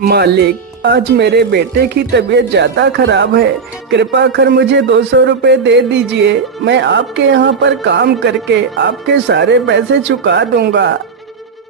मालिक, आज मेरे बेटे की तबीयत ज्यादा खराब है। कृपा कर मुझे 200 रुपए दे दीजिए। मैं आपके यहाँ पर काम करके आपके सारे पैसे चुका दूंगा।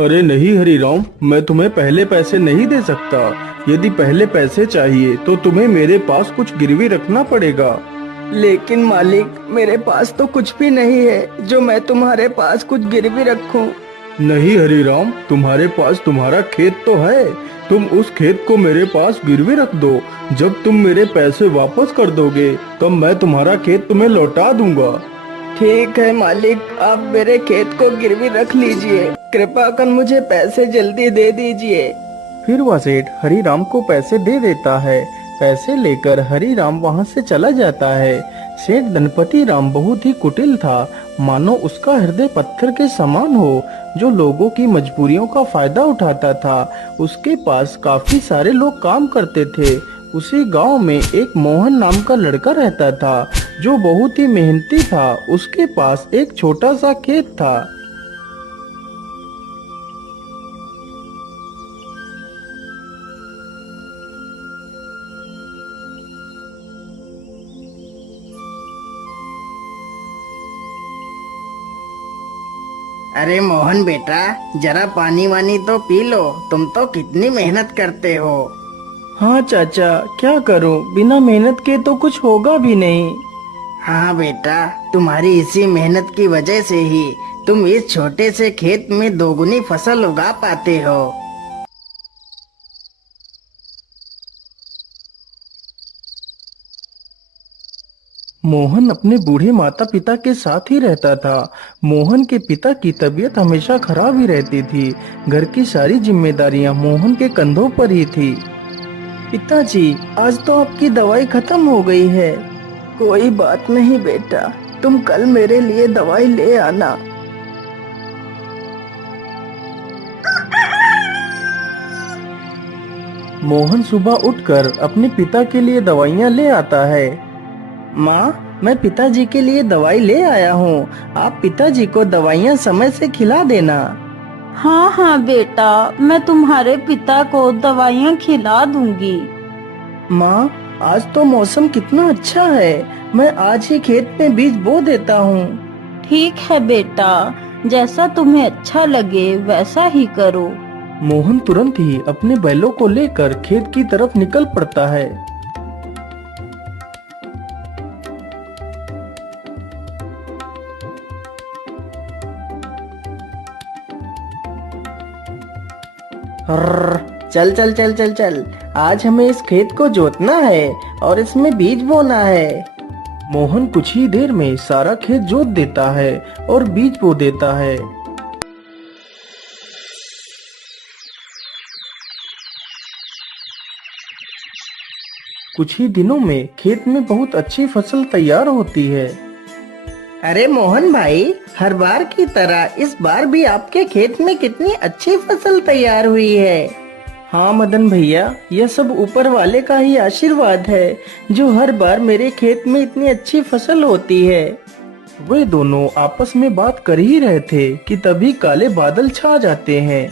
अरे नहीं हरीराम, मैं तुम्हें पहले पैसे नहीं दे सकता। यदि पहले पैसे चाहिए तो तुम्हें मेरे पास कुछ गिरवी रखना पड़ेगा। लेकिन मालिक, मेरे पास तो कुछ भी नहीं है जो मैं तुम्हारे पास कुछ गिरवी रखूं। नहीं हरीराम, तुम्हारे पास तुम्हारा खेत तो है। तुम उस खेत को मेरे पास गिरवी रख दो। जब तुम मेरे पैसे वापस कर दोगे तब मैं तुम्हारा खेत तुम्हें लौटा दूंगा। ठीक है मालिक, आप मेरे खेत को गिरवी रख लीजिए। कृपा कर मुझे पैसे जल्दी दे दीजिए। फिर वह सेठ हरीराम को पैसे दे देता है। पैसे लेकर हरीराम वहाँ से चला जाता है। सेठ गणपति राम बहुत ही कुटिल था, मानो उसका हृदय पत्थर के समान हो, जो लोगों की मजबूरियों का फायदा उठाता था। उसके पास काफी सारे लोग काम करते थे। उसी गांव में एक मोहन नाम का लड़का रहता था, जो बहुत ही मेहनती था। उसके पास एक छोटा सा खेत था। अरे मोहन बेटा, जरा पानी वानी तो पी लो। तुम तो कितनी मेहनत करते हो। हाँ चाचा, क्या करूं, बिना मेहनत के तो कुछ होगा भी नहीं। हाँ बेटा, तुम्हारी इसी मेहनत की वजह से ही तुम इस छोटे से खेत में दोगुनी फसल उगा पाते हो। मोहन अपने बूढ़े माता पिता के साथ ही रहता था। मोहन के पिता की तबीयत हमेशा खराब ही रहती थी। घर की सारी जिम्मेदारियां मोहन के कंधों पर ही थी। पिताजी, आज तो आपकी दवाई खत्म हो गई है। कोई बात नहीं बेटा, तुम कल मेरे लिए दवाई ले आना। मोहन सुबह उठकर अपने पिता के लिए दवाइयां ले आता है। माँ, मैं पिताजी के लिए दवाई ले आया हूँ। आप पिताजी को दवाइयाँ समय से खिला देना। हाँ हाँ बेटा, मैं तुम्हारे पिता को दवाइयाँ खिला दूंगी। माँ, आज तो मौसम कितना अच्छा है। मैं आज ही खेत में बीज बो देता हूँ। ठीक है बेटा, जैसा तुम्हें अच्छा लगे वैसा ही करो। मोहन तुरंत ही अपने बैलों को लेकर खेत की तरफ निकल पड़ता है। चल चल चल चल चल, आज हमें इस खेत को जोतना है और इसमें बीज बोना है। मोहन कुछ ही देर में सारा खेत जोत देता है और बीज बो देता है। कुछ ही दिनों में खेत में बहुत अच्छी फसल तैयार होती है। अरे मोहन भाई, हर बार की तरह इस बार भी आपके खेत में कितनी अच्छी फसल तैयार हुई है। हाँ मदन भैया, यह सब ऊपर वाले का ही आशीर्वाद है, जो हर बार मेरे खेत में इतनी अच्छी फसल होती है। वे दोनों आपस में बात कर ही रहे थे कि तभी काले बादल छा जाते हैं।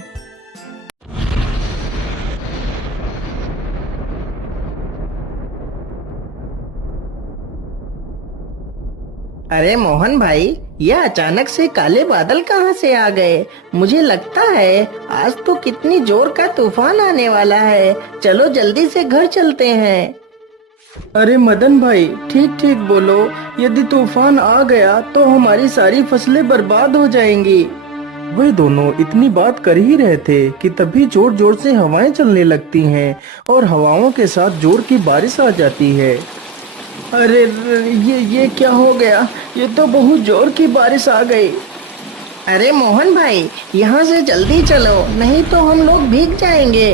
अरे मोहन भाई, यह अचानक से काले बादल कहाँ से आ गए। मुझे लगता है आज तो कितनी जोर का तूफान आने वाला है। चलो जल्दी से घर चलते हैं। अरे मदन भाई, ठीक ठीक बोलो। यदि तूफान आ गया तो हमारी सारी फसलें बर्बाद हो जाएंगी। वे दोनों इतनी बात कर ही रहे थे कि तभी जोर जोर से हवाएं चलने लगती हैं और हवाओं के साथ जोर की बारिश आ जाती है। अरे ये क्या हो गया। ये तो बहुत जोर की बारिश आ गई। अरे मोहन भाई, यहाँ से जल्दी चलो, नहीं तो हम लोग भीग जाएंगे।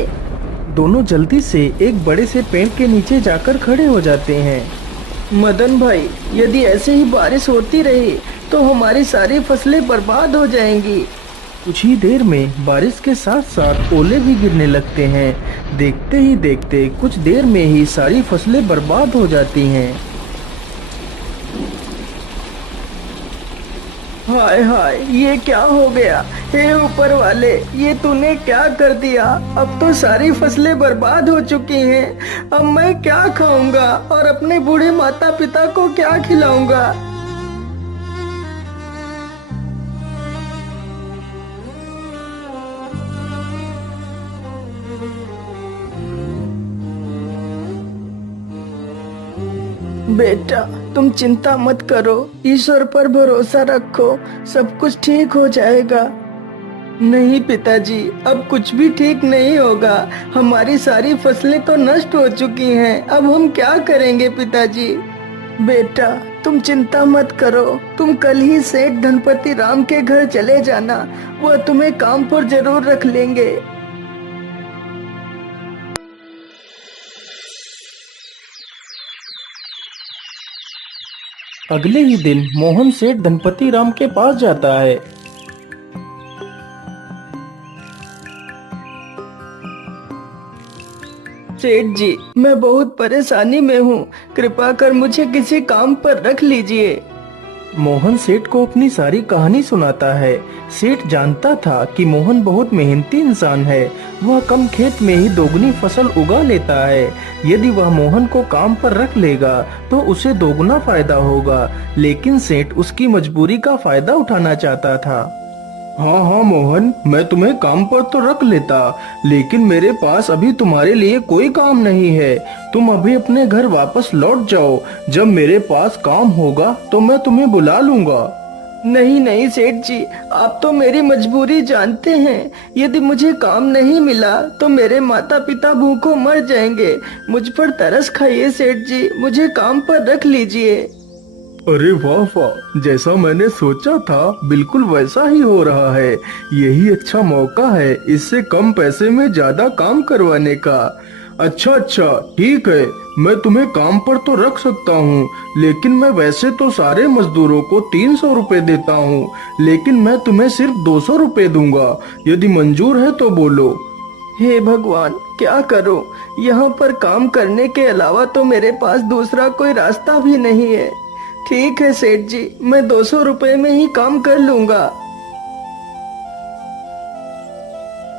दोनों जल्दी से एक बड़े से पेड़ के नीचे जाकर खड़े हो जाते हैं। मदन भाई, यदि ऐसे ही बारिश होती रही तो हमारी सारी फसलें बर्बाद हो जाएंगी। कुछ ही देर में बारिश के साथ साथ ओले भी गिरने लगते हैं। देखते ही देखते कुछ देर में ही सारी फसलें बर्बाद हो जाती हैं। हाय हाय, ये क्या हो गया? हे ऊपर वाले, ये तूने क्या कर दिया? अब तो सारी फसलें बर्बाद हो चुकी हैं। अब मैं क्या खाऊंगा और अपने बूढ़े माता पिता को क्या खिलाऊंगा? बेटा, तुम चिंता मत करो, ईश्वर पर भरोसा रखो, सब कुछ ठीक हो जाएगा। नहीं पिताजी, अब कुछ भी ठीक नहीं होगा। हमारी सारी फसलें तो नष्ट हो चुकी हैं। अब हम क्या करेंगे पिताजी? बेटा, तुम चिंता मत करो। तुम कल ही सेठ धनपति राम के घर चले जाना। वह तुम्हें काम पर जरूर रख लेंगे। अगले ही दिन मोहन सेठ धनपति राम के पास जाता है। सेठ जी, मैं बहुत परेशानी में हूँ। कृपा कर मुझे किसी काम पर रख लीजिए। मोहन सेठ को अपनी सारी कहानी सुनाता है। सेठ जानता था कि मोहन बहुत मेहनती इंसान है। वह कम खेत में ही दोगुनी फसल उगा लेता है। यदि वह मोहन को काम पर रख लेगा तो उसे दोगुना फायदा होगा। लेकिन सेठ उसकी मजबूरी का फायदा उठाना चाहता था। हाँ हाँ मोहन, मैं तुम्हें काम पर तो रख लेता, लेकिन मेरे पास अभी तुम्हारे लिए कोई काम नहीं है। तुम अभी अपने घर वापस लौट जाओ। जब मेरे पास काम होगा तो मैं तुम्हें बुला लूंगा। नहीं नहीं सेठ जी, आप तो मेरी मजबूरी जानते हैं। यदि मुझे काम नहीं मिला तो मेरे माता पिता भूखों मर जाएंगे। मुझ पर तरस खाइए सेठ जी, मुझे काम पर रख लीजिए। अरे वाह वाह, जैसा मैंने सोचा था बिल्कुल वैसा ही हो रहा है। यही अच्छा मौका है इससे कम पैसे में ज्यादा काम करवाने का। अच्छा अच्छा, ठीक है, मैं तुम्हें काम पर तो रख सकता हूँ, लेकिन मैं वैसे तो सारे मजदूरों को 300 रुपए देता हूँ, लेकिन मैं तुम्हें सिर्फ 200 रुपए दूंगा। यदि मंजूर है तो बोलो। हे भगवान, क्या करूं? यहाँ पर काम करने के अलावा तो मेरे पास दूसरा कोई रास्ता भी नहीं है। ठीक है सेठ जी, मैं 200 रुपए में ही काम कर लूंगा।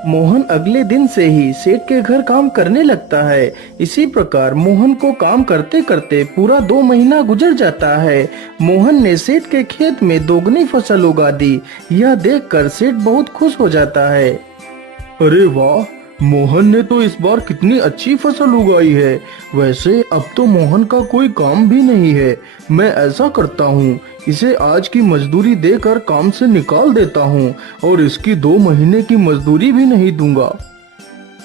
मोहन अगले दिन से ही सेठ के घर काम करने लगता है। इसी प्रकार मोहन को काम करते करते पूरा 2 महीना गुजर जाता है। मोहन ने सेठ के खेत में दोगुनी फसल उगा दी। यह देखकर सेठ बहुत खुश हो जाता है। अरे वाह, मोहन ने तो इस बार कितनी अच्छी फसल उगाई है। वैसे अब तो मोहन का कोई काम भी नहीं है। मैं ऐसा करता हूँ, इसे आज की मजदूरी देकर काम से निकाल देता हूँ और इसकी 2 महीने की मजदूरी भी नहीं दूंगा।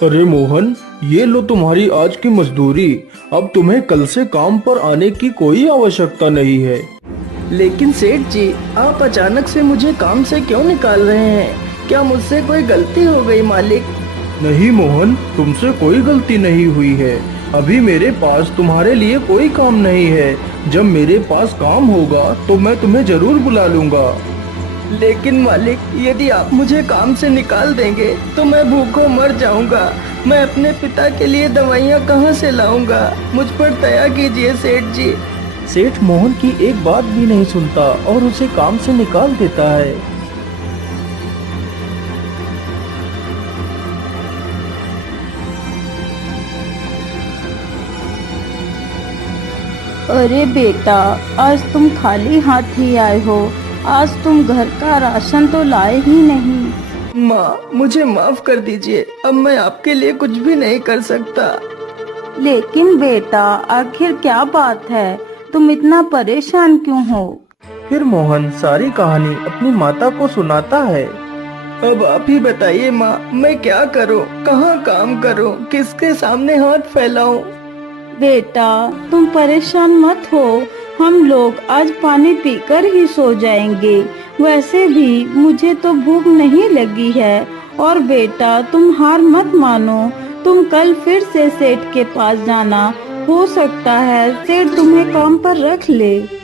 अरे मोहन, ये लो तुम्हारी आज की मजदूरी। अब तुम्हें कल से काम पर आने की कोई आवश्यकता नहीं है। लेकिन सेठ जी, आप अचानक से मुझे काम से क्यों निकाल रहे हैं? क्या मुझसे कोई गलती हो गई मालिक? नहीं मोहन, तुमसे कोई गलती नहीं हुई है। अभी मेरे पास तुम्हारे लिए कोई काम नहीं है। जब मेरे पास काम होगा तो मैं तुम्हें जरूर बुला लूंगा। लेकिन मालिक, यदि आप मुझे काम से निकाल देंगे तो मैं भूखों मर जाऊंगा। मैं अपने पिता के लिए दवाइयाँ कहाँ से लाऊंगा? मुझ पर दया कीजिए सेठ जी। सेठ मोहन की एक बात भी नहीं सुनता और उसे काम से निकाल देता है। अरे बेटा, आज तुम खाली हाथ ही आए हो। आज तुम घर का राशन तो लाए ही नहीं। माँ, मुझे माफ कर दीजिए। अब मैं आपके लिए कुछ भी नहीं कर सकता। लेकिन बेटा, आखिर क्या बात है? तुम इतना परेशान क्यों हो? फिर मोहन सारी कहानी अपनी माता को सुनाता है। अब आप ही बताइए माँ, मैं क्या करूँ? कहाँ काम करूँ? किसके सामने हाथ फैलाऊं? बेटा, तुम परेशान मत हो। हम लोग आज पानी पीकर ही सो जाएंगे। वैसे भी मुझे तो भूख नहीं लगी है। और बेटा, तुम हार मत मानो। तुम कल फिर से सेठ के पास जाना। हो सकता है सेठ तुम्हें काम पर रख ले।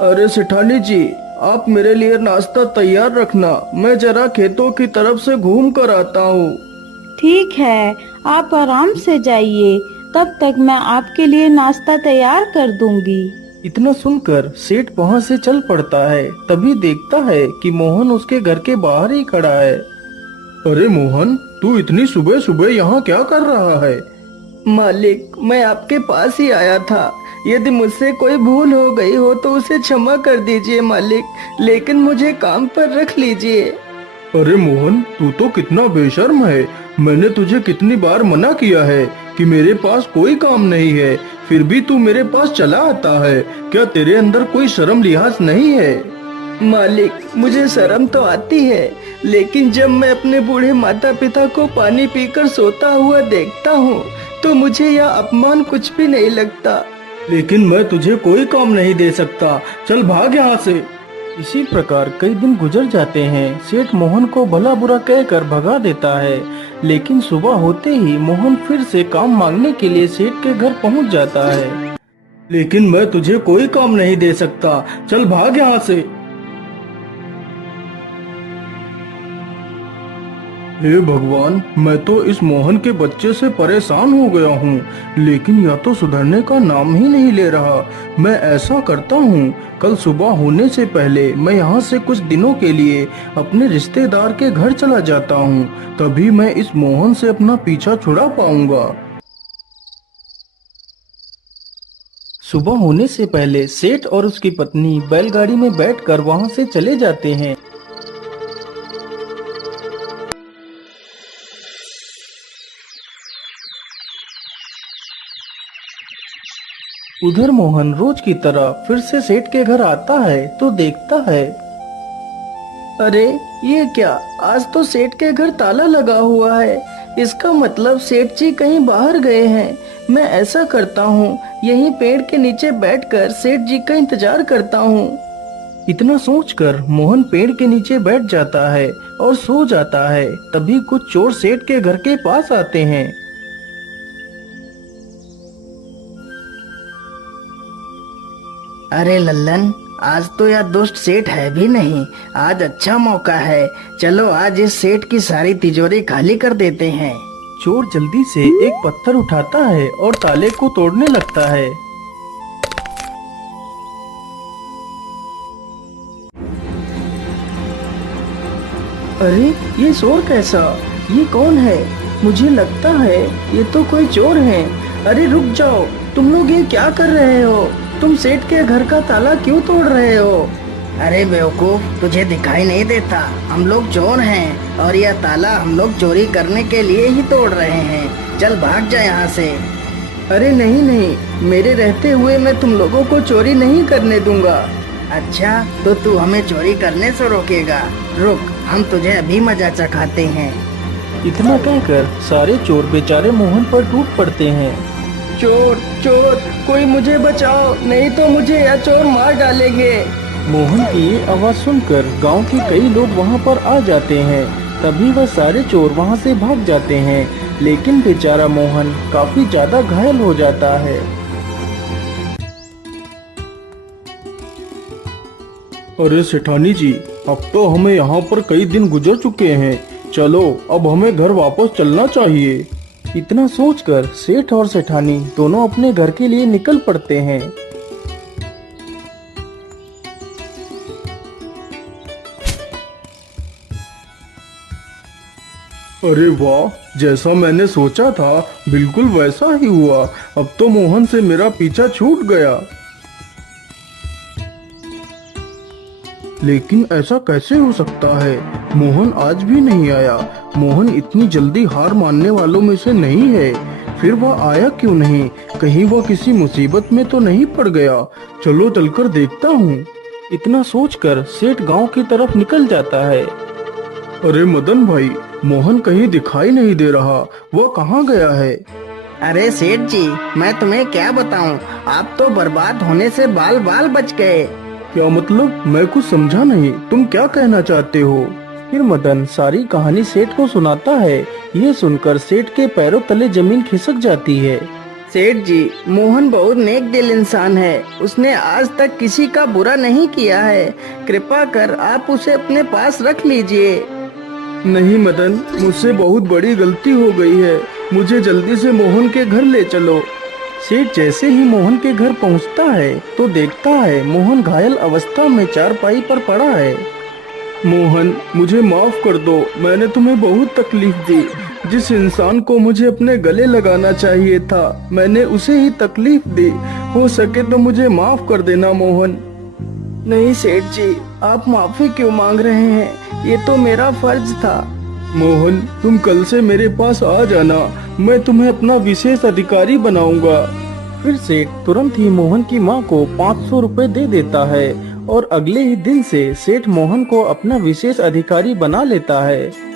अरे सेठानी जी, आप मेरे लिए नाश्ता तैयार रखना, मैं जरा खेतों की तरफ से घूम कर आता हूँ। ठीक है, आप आराम से जाइए, तब तक मैं आपके लिए नाश्ता तैयार कर दूंगी। इतना सुनकर सेठ वहाँ से चल पड़ता है। तभी देखता है कि मोहन उसके घर के बाहर ही खड़ा है। अरे मोहन, तू इतनी सुबह सुबह यहाँ क्या कर रहा है? मालिक, मैं आपके पास ही आया था। यदि मुझसे कोई भूल हो गई हो तो उसे क्षमा कर दीजिए मालिक, लेकिन मुझे काम पर रख लीजिए। अरे मोहन, तू तो कितना बेशर्म है। मैंने तुझे कितनी बार मना किया है कि मेरे पास कोई काम नहीं है, फिर भी तू मेरे पास चला आता है। क्या तेरे अंदर कोई शर्म लिहाज नहीं है? मालिक, मुझे शर्म तो आती है, लेकिन जब मैं अपने बूढ़े माता पिता को पानी पीकर सोता हुआ देखता हूँ तो मुझे यह अपमान कुछ भी नहीं लगता। लेकिन मैं तुझे कोई काम नहीं दे सकता, चल भाग यहाँ से। इसी प्रकार कई दिन गुजर जाते हैं। सेठ मोहन को भला बुरा कहकर भगा देता है, लेकिन सुबह होते ही मोहन फिर से काम मांगने के लिए सेठ के घर पहुंच जाता है। लेकिन मैं तुझे कोई काम नहीं दे सकता, चल भाग यहाँ से। हे भगवान, मैं तो इस मोहन के बच्चे से परेशान हो गया हूँ, लेकिन यह तो सुधरने का नाम ही नहीं ले रहा। मैं ऐसा करता हूँ, कल सुबह होने से पहले मैं यहाँ से कुछ दिनों के लिए अपने रिश्तेदार के घर चला जाता हूँ, तभी मैं इस मोहन से अपना पीछा छुड़ा पाऊंगा। सुबह होने से पहले सेठ और उसकी पत्नी बैलगाड़ी में बैठकर वहाँ से चले जाते हैं। उधर मोहन रोज की तरह फिर से सेठ के घर आता है तो देखता है, अरे ये क्या, आज तो सेठ के घर ताला लगा हुआ है। इसका मतलब सेठ जी कहीं बाहर गए हैं। मैं ऐसा करता हूँ, यहीं पेड़ के नीचे बैठकर सेठ जी का इंतजार करता हूँ। इतना सोचकर मोहन पेड़ के नीचे बैठ जाता है और सो जाता है। तभी कुछ चोर सेठ के घर के पास आते हैं। अरे लल्लन, आज तो यह दुष्ट सेठ है भी नहीं। आज अच्छा मौका है, चलो आज इस सेठ की सारी तिजोरी खाली कर देते हैं। चोर जल्दी से एक पत्थर उठाता है और ताले को तोड़ने लगता है। अरे ये शोर कैसा? ये कौन है? मुझे लगता है ये तो कोई चोर है। अरे रुक जाओ, तुम लोग ये क्या कर रहे हो? तुम सेठ के घर का ताला क्यों तोड़ रहे हो? अरे बेवकूफ, तुझे दिखाई नहीं देता? हम लोग चोर हैं और यह ताला हम लोग चोरी करने के लिए ही तोड़ रहे हैं। चल भाग जा यहाँ से। अरे नहीं नहीं, मेरे रहते हुए मैं तुम लोगों को चोरी नहीं करने दूंगा। अच्छा, तो तू हमें चोरी करने से रोकेगा? रुक, हम तुझे अभी मजा चखाते हैं। इतना कहकर सारे चोर बेचारे मोहन पर टूट पड़ते हैं। चोर चोर, कोई मुझे बचाओ, नहीं तो मुझे यह चोर मार डालेंगे। मोहन की ये आवाज सुनकर गांव के कई लोग वहां पर आ जाते हैं। तभी वह सारे चोर वहां से भाग जाते हैं, लेकिन बेचारा मोहन काफी ज्यादा घायल हो जाता है। अरे सेठानी जी, अब तो हमें यहाँ पर कई दिन गुजर चुके हैं, चलो अब हमें घर वापस चलना चाहिए। इतना सोचकर सेठ और सेठानी दोनों अपने घर के लिए निकल पड़ते हैं। अरे वाह, जैसा मैंने सोचा था बिल्कुल वैसा ही हुआ। अब तो मोहन से मेरा पीछा छूट गया। लेकिन ऐसा कैसे हो सकता है? मोहन आज भी नहीं आया। मोहन इतनी जल्दी हार मानने वालों में से नहीं है। फिर वह आया क्यों नहीं? कहीं वह किसी मुसीबत में तो नहीं पड़ गया? चलो चलकर देखता हूँ। इतना सोचकर सेठ गांव की तरफ निकल जाता है। अरे मदन भाई, मोहन कहीं दिखाई नहीं दे रहा, वह कहाँ गया है? अरे सेठ जी, मैं तुम्हें क्या बताऊं, आप तो बर्बाद होने से बाल बाल बच गए। क्या मतलब? मैं कुछ समझा नहीं, तुम क्या कहना चाहते हो? फिर मदन सारी कहानी सेठ को सुनाता है। ये सुनकर सेठ के पैरों तले जमीन खिसक जाती है। सेठ जी, मोहन बहुत नेक दिल इंसान है। उसने आज तक किसी का बुरा नहीं किया है। कृपा कर आप उसे अपने पास रख लीजिए। नहीं मदन, मुझसे बहुत बड़ी गलती हो गई है। मुझे जल्दी से मोहन के घर ले चलो। सेठ जैसे ही मोहन के घर पहुंचता है तो देखता है मोहन घायल अवस्था में चारपाई पर पड़ा है। मोहन, मुझे माफ कर दो। मैंने तुम्हें बहुत तकलीफ दी। जिस इंसान को मुझे अपने गले लगाना चाहिए था, मैंने उसे ही तकलीफ दी। हो सके तो मुझे माफ कर देना मोहन। नहीं सेठ जी, आप माफी क्यों मांग रहे हैं? ये तो मेरा फर्ज था। मोहन, तुम कल से मेरे पास आ जाना। मैं तुम्हें अपना विशेष अधिकारी बनाऊंगा। फिर सेठ तुरंत ही मोहन की माँ को 500 रुपए दे देता है और अगले ही दिन से सेठ मोहन को अपना विशेष अधिकारी बना लेता है।